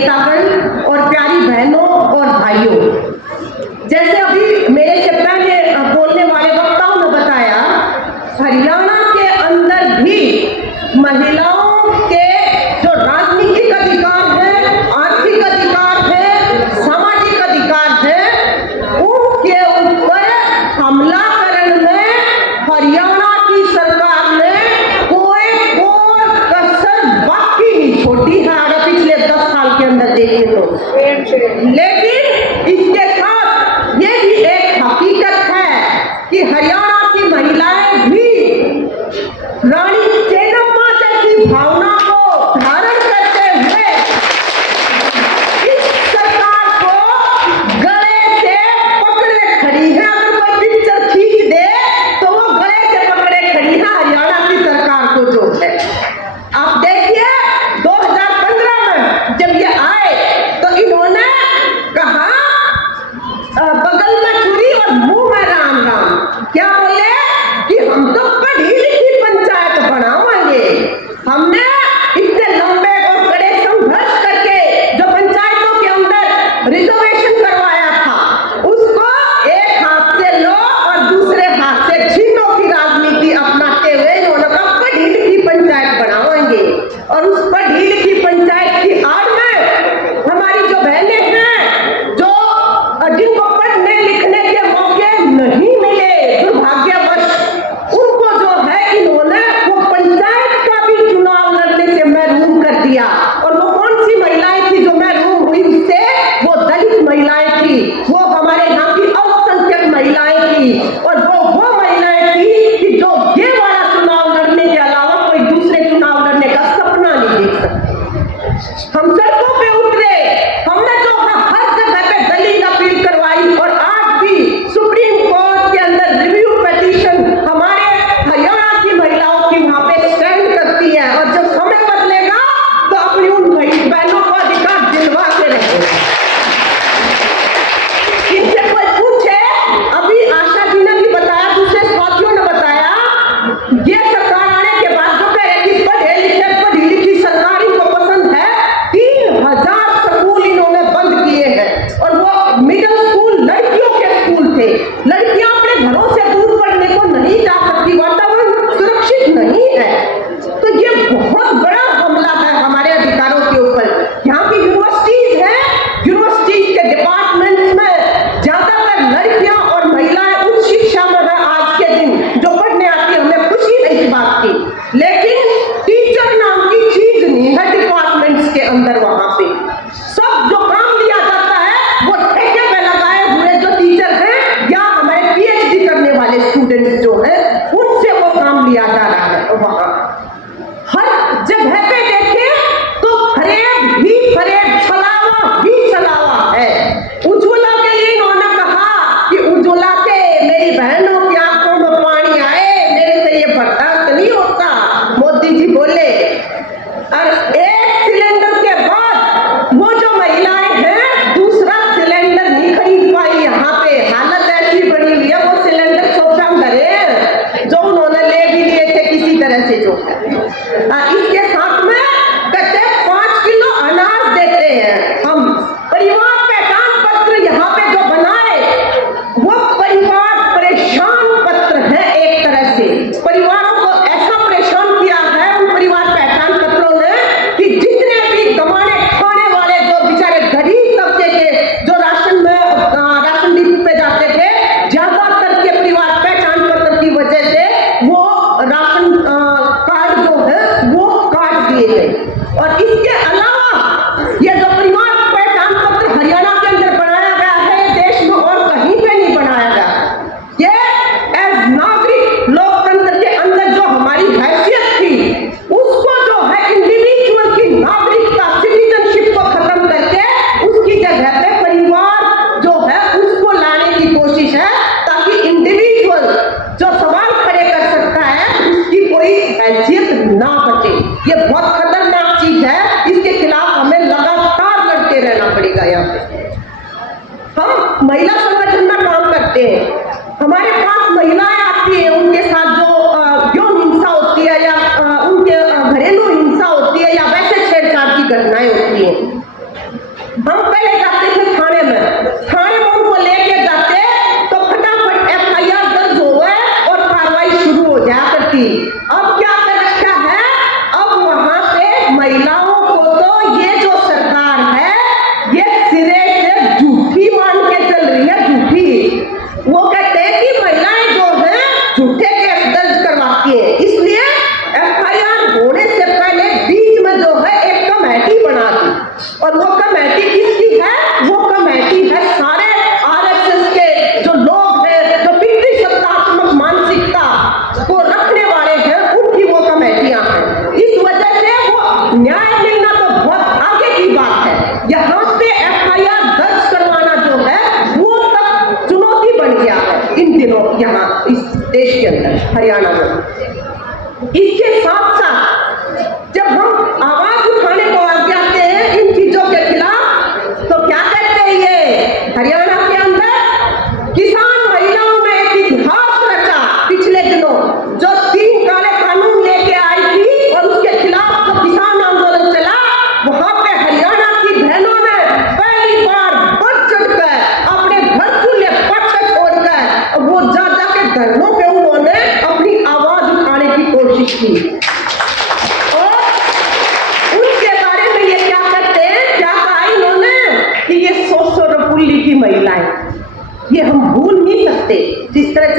नेतागण और प्यारी बहनों और भाइयों, जैसे अभी मेरे से पहले बोलने वाले वक्ताओं ने बताया, हरियाणा के अंदर भी महिलाओं के जो राजनीतिक अधिकार है, आर्थिक अधिकार है, सामाजिक अधिकार है, उनके ऊपर हमला करने में हरियाणा की सरकार ने कोई कसर बाकी नहीं छोड़ी है अगर पिछले 10 साल के अंदर देखें तो। लेकिन इसके साथ ये भी एक हकीकत है कि हरियाणा की महिलाएं भी रानी चेन्नम्मा जैसी भावना को धारण करते हुए इस सरकार को गले से पकड़े खड़ी है। अगर कोई पिक्चर खींच दे तो वो गले से पकड़े खड़ी है हरियाणा की सरकार को जो है। आप देखिए 2015 में जब ये आए तो इन्होंने कहा बगल में छुरी और मुंह में राम राम। क्या बोले कि हम तो पढ़ी लिखी पंचायत बनावांगे। हमने इतने लंबे और बड़े संघर्ष करके जो पंचायतों के अंदर रिजर्वेशन करवाया था उसको एक हाथ से लो और दूसरे हाथ से छीनो की राजनीति अपनाते हुए इन्होंने कहा पढ़ी लिखी पंचायत बनावांगे। और उस पढ़ी लिखी पंचायत की आड़ में हमारी जो बहनें हैं जो जिनको पढ़ने लिखने के मौके नहीं मिले दुर्भाग्यवश, उनको जो है इन्होंने वो पंचायत का भी चुनाव लड़ने से महरूम कर दिया। और वो कौन सी महिलाएं थी जो महरूम हुई उससे? वो दलित महिलाएं थी, वो हमारे यहाँ की अल्पसंख्यक महिलाएं थी और वो महिलाएं थी कि जो ये वाला चुनाव लड़ने के अलावा कोई दूसरे चुनाव लड़ने का सपना नहीं देख सकती। हम सड़कों पे उतरे, हमने जो हर जगह पे दलील अपील करवाई और आज भी सुप्रीम कोर्ट के अंदर रिव्यू पिटीशन हमारे हरियाणा की महिलाओं की वहां पे स्टैंड करती है। और जब समय बदलेगा तो अपनी उन बहनों को अधिकार दिलवा के रखें। इनसे कोई पूछे, अभी आशा जी ने भी बताया, दूसरे साथियों ने बताया, ये सरकार आने के बाद जो कह रहे कि पढ़े लिखे पढ़ी लिखी सरकार इनको पसंद है, 3000 स्कूल इन्होंने बंद किए हैं। और वो मिडिल स्कूल लड़कियों के स्कूल थे। लड़कियां अपने घरों से दूर पढ़ने को नहीं जा सकती, वातावरण सुरक्षित नहीं है। तो ये बहुत बड़ा हमला है हमारे अधिकारों के ऊपर। यहाँ की यूनिवर्सिटीज है, यूनिवर्सिटीज के डिपार्टमेंट में ज्यादातर लड़कियां और महिलाएं उच्च शिक्षा में है आज के दिन जो पढ़ने आती है। हमें खुशी है इस बात की, लेकिन टीचर नाम की चीज नहीं है डिपार्टमेंट्स के अंदर। वहां पे सब जो काम लिया जाता है वो ठेके पे लगाए हुए जो टीचर हैं या हमारे पीएचडी करने वाले स्टूडेंट्स जो हैं उनसे वो काम लिया जा रहा है। वहां हर जगह पे देखें तो फरेब ही फरेब, छलावा ही छलावा है। उज्ज्वला के लिए इन्होंने कहा कि उज्ज्वला से मेरी बहनों की आंखों में पानी आए, मेरे से ये बर्दाश्त नहीं होता। मोदी जी बोले और एक सिलेंडर के बाद वो जो महिलाएं हैं दूसरा सिलेंडर नहीं खरीद पाई। यहाँ पे हालत ऐसी बनी हुई है, वो सिलेंडर छोटा घरे जो उन्होंने ले भी लिए थे किसी तरह से जो है। इसके साथ में कहते 5 किलो अनाज देते हैं हम। परिवार पहचान पत्र यहाँ पे जो बनाए वो परिवार परेशान पत्र है। एक तरह से परिवारों को ऐसा परेशान किया है उन परिवार पहचान पत्रों ने कि जितने भी कमाने खाने वाले जो बेचारे गरीब तबके के जो राशन डिपो पे जाते थे, ज्यादातर के परिवार पहचान पत्र की वजह से वो राशन कार्ड जो है वो काट दिए गए। और इसके अलावा ये जो परिवार पहचान पत्र हरियाणा के अंदर बनाया गया है, देश में और कहीं पे नहीं बनाया गया। ये एज नागरिक लोकतंत्र के अंदर जो हमारी हैसियत थी उसको जो है इंडिविजुअल की नागरिकता सिटीजनशिप को खत्म करके उसकी जगह पे परिवार जो है उसको लाने की कोशिश है, ताकि इंडिविजुअल जो सवाल खड़े कर सकता है उसकी कोई हैसियत ना बचे। ये बहुत खतरनाक चीज है, इसके खिलाफ हमें लगातार लड़ते रहना पड़ेगा। यहाँ पे हम महिला संगठन में काम करते हैं, हमारे पास महिलाएं आती हैं, उनके साथ जो यौन हिंसा होती है या उनके घरेलू हिंसा होती है या वैसे छेड़छाड़ की घटनाएं होती हैं।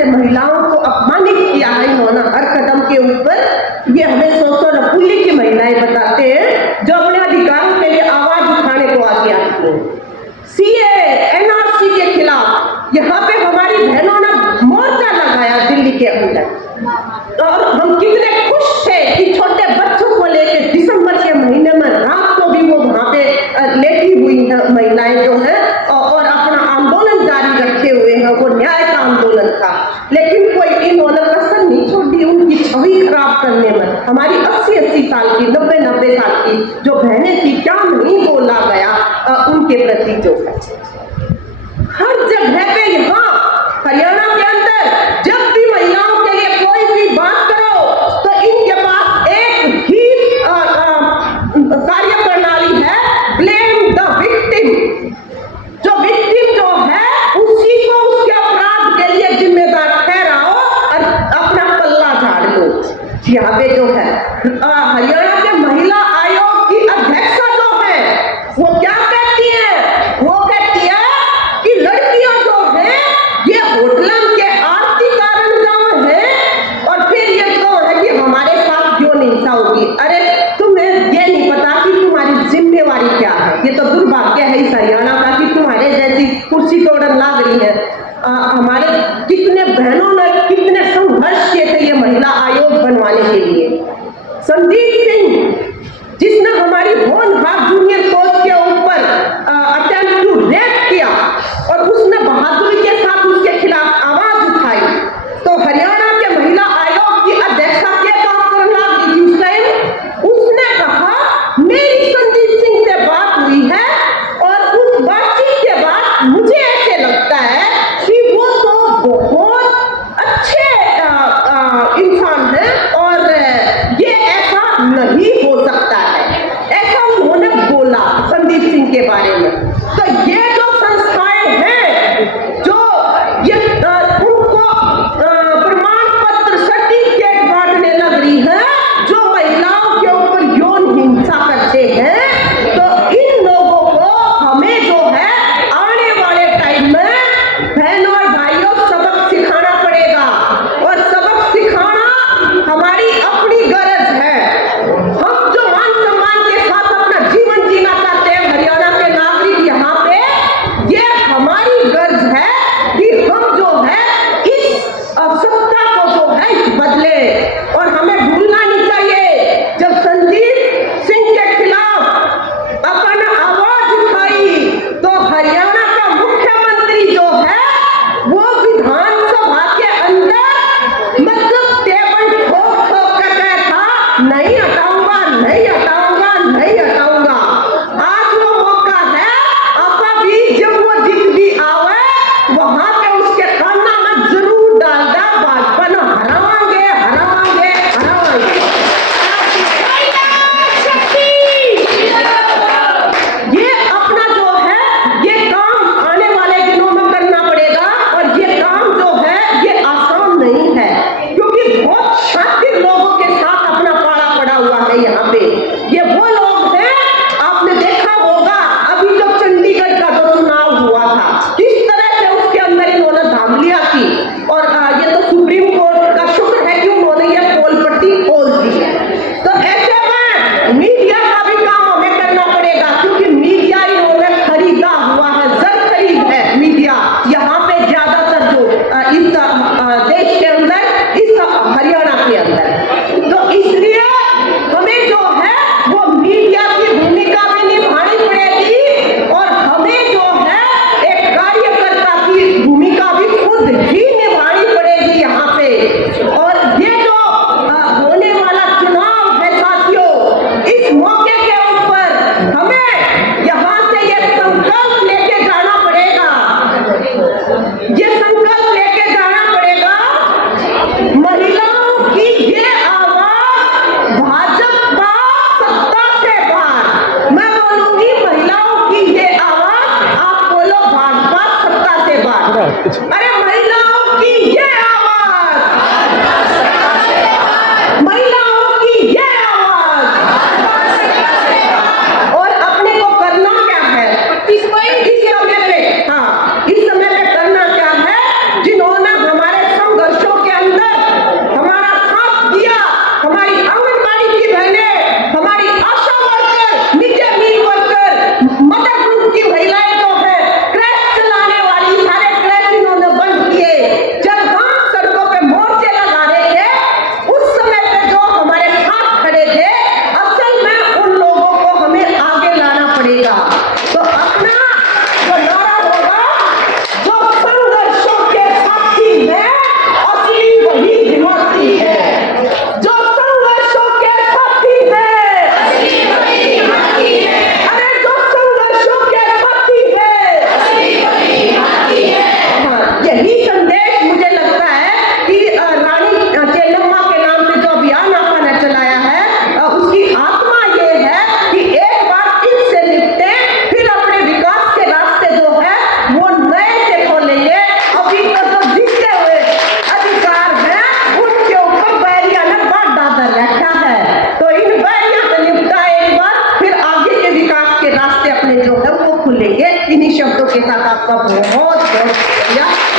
से महिलाओं को अपमानित किया है इन्होंने हर कदम के ऊपर। ये हमें सोसो रपुल्ली की महिलाएं बताते हैं जो अपने अधिकारों के लिए आवाज उठाने को आगे आती है। सीए एनआरसी के खिलाफ यहाँ पे हमारी बहनों ने मोर्चा लगाया दिल्ली के अंदर, और हम कितने खुश थे कि छोटे बच्चों को लेकर दिसंबर के महीने में रात को भी वो वहां पे लेटी हुई है महिलाएं जो है, और अपना आंदोलन जारी रखे हुए हैं। वो न्याय का आंदोलन था, लेकिन कोई इन्होंने कसर नहीं छोड़ी उनकी छवि खराब करने में। हमारी 80-80 साल की 90-90 साल की जो बहनें थी, क्या नहीं बोला गया उनके प्रति। जो हर जगह पे यहाँ हरियाणा के अंदर जब भी महिलाओं के लिए कोई भी बात करो तो इनके पास एक ही कार्य प्रणाली है, ब्लेम द विक्टिम। जो विक्टिम जो है उसी को उसके अपराध के लिए जिम्मेदार ठहराओ और अपना पल्ला झाड़ दो। यहाँ पे जो है हरियाणा के महिला आयोग की अध्यक्षा जो है वो क्या कहती है, वो कहती है कि लड़कियां जो है ये होटलन के आरती कारण जो है, और फिर ये जो है कि हमारे साथ क्यों नहीं हिंसा होगी। अरे तुम्हें ये नहीं पता कि तुम्हारी जिम्मेवारी क्या है। ये तो दुर्भाग्य है इस हरियाणा का कि तुम्हारे जैसी कुर्सी तोड़न लाग रही है। हमारे कितने बहनों ने कितने संघर्ष किए थे ये महिला आयोग बनवाने के लिए। संदीप सिंह जिसने हमारी होनहार जूनियर कोच के ऊपर अटेम्प्ट टू रेप किया और उसने बहादुरी के साथ उसके खिलाफ आवाज उठाई, तो हरियाणा के महिला आयोग की अध्यक्षा के काम करने लगी थी उस टाइम। उसने कहा मेरी संदीप सिंह से बात हुई है और उस बातचीत के बाद मुझे ऐसे लगता है कि वो तो बहुत अच्छे इंसान है और ये ऐसा नहीं हो सकता है, ऐसा उन्होंने बोला संदीप सिंह के बारे में। तो ये जो संस्थाएं हैं जो ये उनको प्रमाण पत्र सर्टिफिकेट बांटने लग रही है जो महिलाओं के ऊपर यौन हिंसा करते हैं, तो इन लोगों को हमें जो है आने वाले टाइम में बहनों और भाइयों सबक सिखाना पड़ेगा, और सबक सिखाना हमारी अपनी गरज है। हम जो मान सम्मान के साथ अपना जीवन जीना चाहते हैं हरियाणा के नागरिक यहाँ पे, ये हमारी गर्ज है कि हम जो है इस सत्ता को जो है बदले। और हमें भूलना नहीं चाहिए जब संदीप सिंह के खिलाफ अपन आवाज उठाई तो हरियाणा का मुख्यमंत्री जो है वो विधानसभा के अंदर मतलब टेबल ठोक ठोक कर गया था, नहीं हटाऊंगा, नहीं हटाऊंगा, नहीं हटाऊंगा। आज वो मौका है, आपका भी जब वो जीत भी आवे वहां पे उसके कान्ना में जरूर डालदा भाजपा न हरावांगे, हरावांगे, हरावांगे। ये अपना जो है ये काम आने वाले दिनों में करना पड़ेगा, और ये काम जो है ये आसान नहीं है क्योंकि बहुत शातिर लोगों के साथ अपना पाड़ा पड़ा हुआ है यहाँ पे। ये वो लोग हैं, आपने देखा होगा अभी जो चंडीगढ़ का जो चुनाव हुआ था किस तरह से उसके अंदर इन्होंने धांधलियां की, और ये तो सुप्रीम कोर्ट का शुक्र है कि उन्होंने ये पोल पट्टी खोल दी है। तो ऐसे में मीडिया का भी काम हमें करना पड़ेगा क्योंकि मीडिया इन्होंने खरीदा हुआ है, जर खरीद है मीडिया यहाँ पे ज्यादातर जो इस देश के अंदर, इस हरियाणा के अंदर। तो इसलिए हमें जो है आपका बहुत बहुत शुक्रिया।